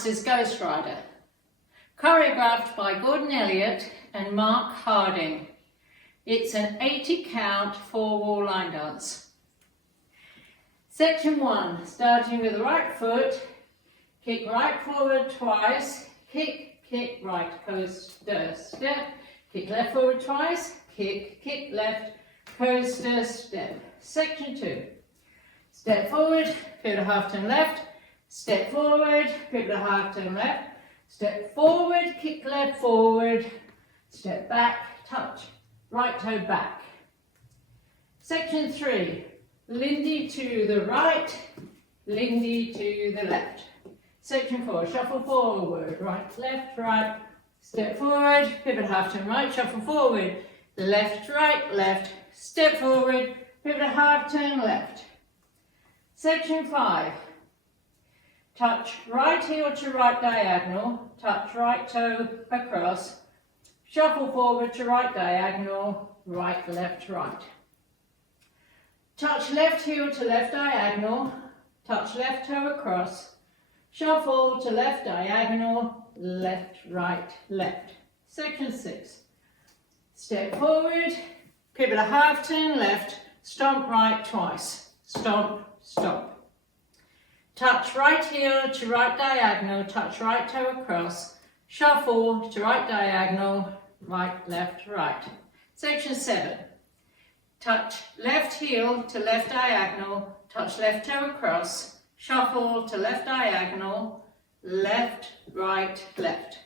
dance is Ghost Rider, choreographed by Gordon Elliott and Mark Harding. It's an 80 count 4-wall line dance. Section 1, starting with the right foot, kick right forward twice, kick, kick right, coaster, step, kick left forward twice, kick, kick left, coaster, step. Section 2, step forward, pivot a half turn left, step forward, pivot a half turn left, step forward, kick left forward, step back, touch, right toe back. Section 3, Lindy to the right, Lindy to the left. Section 4, shuffle forward, right, step forward, pivot half turn right, shuffle forward, left, step forward, pivot a half turn left. Section 5, touch right heel to right diagonal, touch right toe across, shuffle forward to right diagonal, right, left. Touch left heel to left diagonal, touch left toe across, shuffle to left diagonal, left, right, left. Section 6, step forward, pivot a half turn left, stomp right twice, stomp, stomp. Touch right heel to right diagonal, touch right toe across, shuffle to right diagonal, right, left, right. Section 7, touch left heel to left diagonal, touch left toe across, shuffle to left diagonal, left, right, left.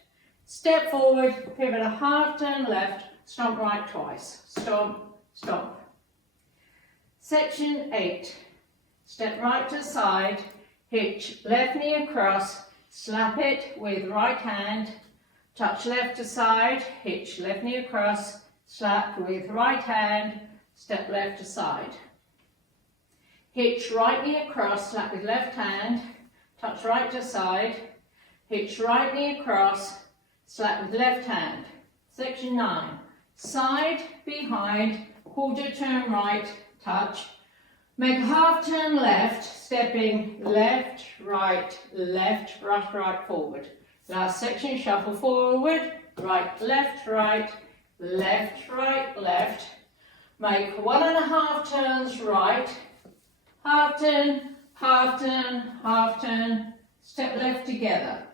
Step forward, pivot a half turn left, stomp right twice, stomp, stomp. Section 8, step right to side, hitch left knee across, slap it with right hand, touch left to side, hitch left knee across, slap with right hand, step left to side. Hitch right knee across, slap with left hand, touch right to side, hitch right knee across, slap with left hand. Section 9, side, behind, quarter turn right, touch, make a half turn left, stepping left, right, forward. Last section, shuffle forward, right, left, left. Make 1.5 turns right, half turn, step left together.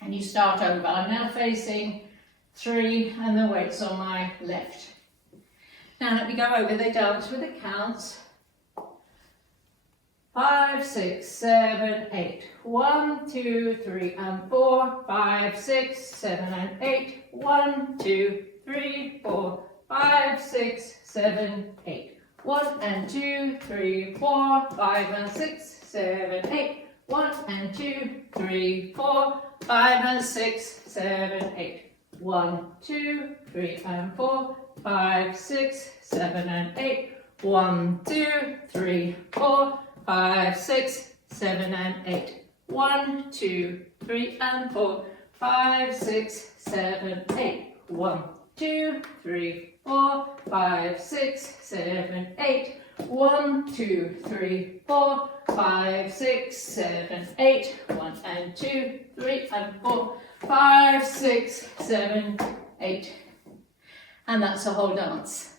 And you start over. I'm now facing 3 and the weight's on my left. Now let me go over the dance with the counts. 5, 6, 7, 8. 1, 2, 3 and 4. 5, 6, 7 and 8. 1, 2, 3, 4. 5, 6, 7, 8. 1 and 2, 3, 4. 5 and 6, 7, 8. 1 and 2, 3, 4. 5 and 6, 7, 8. 1, 2, 3 and 4. 5, 6, 7 and 8. 1, 2, 3, 4. 5, 6, 7 and 8. 1, 2, 3 and 4. 5, 6, 7, 8. 1, 2, 3, 4. 5, 6, 7, 8. 1, 2, 3, 4. 5, 6, 7, 8. 1 and 2, 3 and 4. 5, 6, 7, 8. And that's the whole dance.